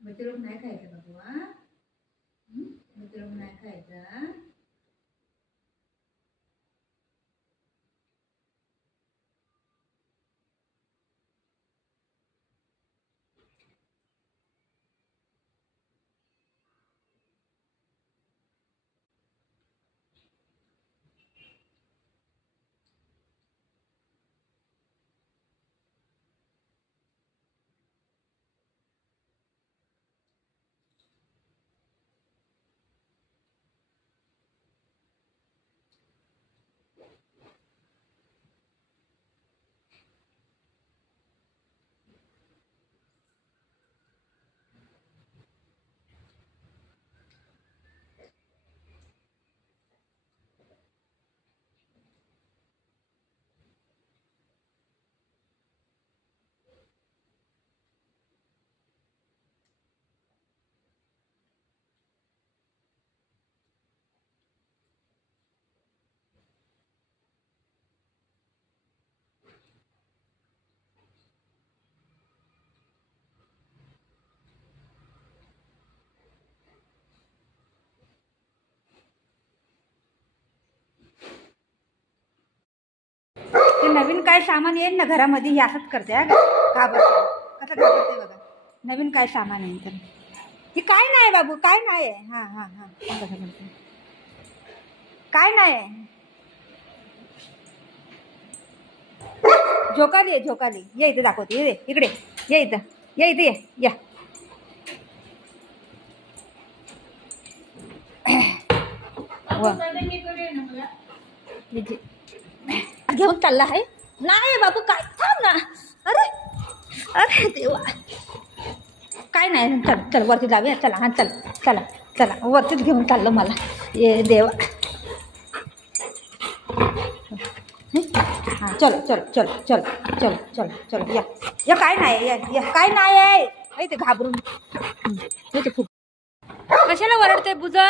मतिरोग नाही खायचा बाबू. हा मतिरोग नाही खायचा. ते नवीन काय सामान येईल ना घरामध्ये हे असंच करते. घाबरते कसं घाबरते बघा. नवीन काय सामान येईल तर हे काय नाही बाबू, काय नाही आहे. हां हां हां कसं करते काय नाही आहे. झोकाली आहे झोकाली. ये इथे दाखवते. ये इकडे ये इथं ये इथे ये या. घेऊन चालला आहे. नाही बाबू काय थांब ना. अरे अरे देवा काय नाही. चल चल वरती जाऊया. चला हां चल चला चला वरतीच घेऊन चाललं मला. ये देवा. हां चलो चलो चलो चलो चलो चलो चलो या या. काय नाही या या काय नाही आहे. ते घाबरून ते खूप. कशाला वरडते बुजा.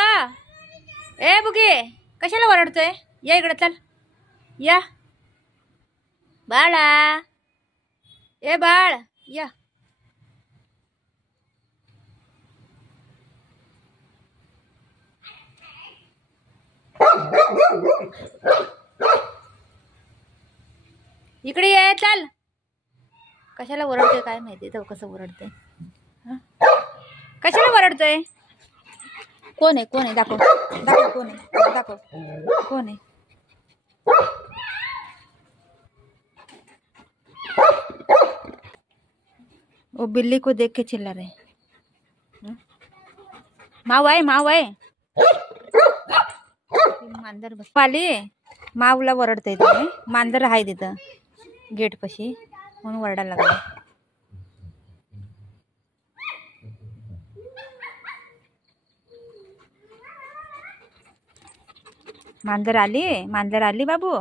ए बुगे कशाला वरडतोय. या इकडे चल या बाळा. ए बाळ या. इकडे ये चल. कशाला ओरडतोय काय माहिती. तर कसं ओरडतोय. कशाला ओरडतोय. कोण आहे कोण आहे दाखव दाखव कोण आहे दाखव कोण आहे. वो बिल्ली को देख के चिल्ला रहे. माव आहे माव आहे. मांजर पाली मावला वरडते. तुम्ही मांजर आहे तिथं गेट पशी म्हणून वरडायला लागला. मांजर आली बाबू.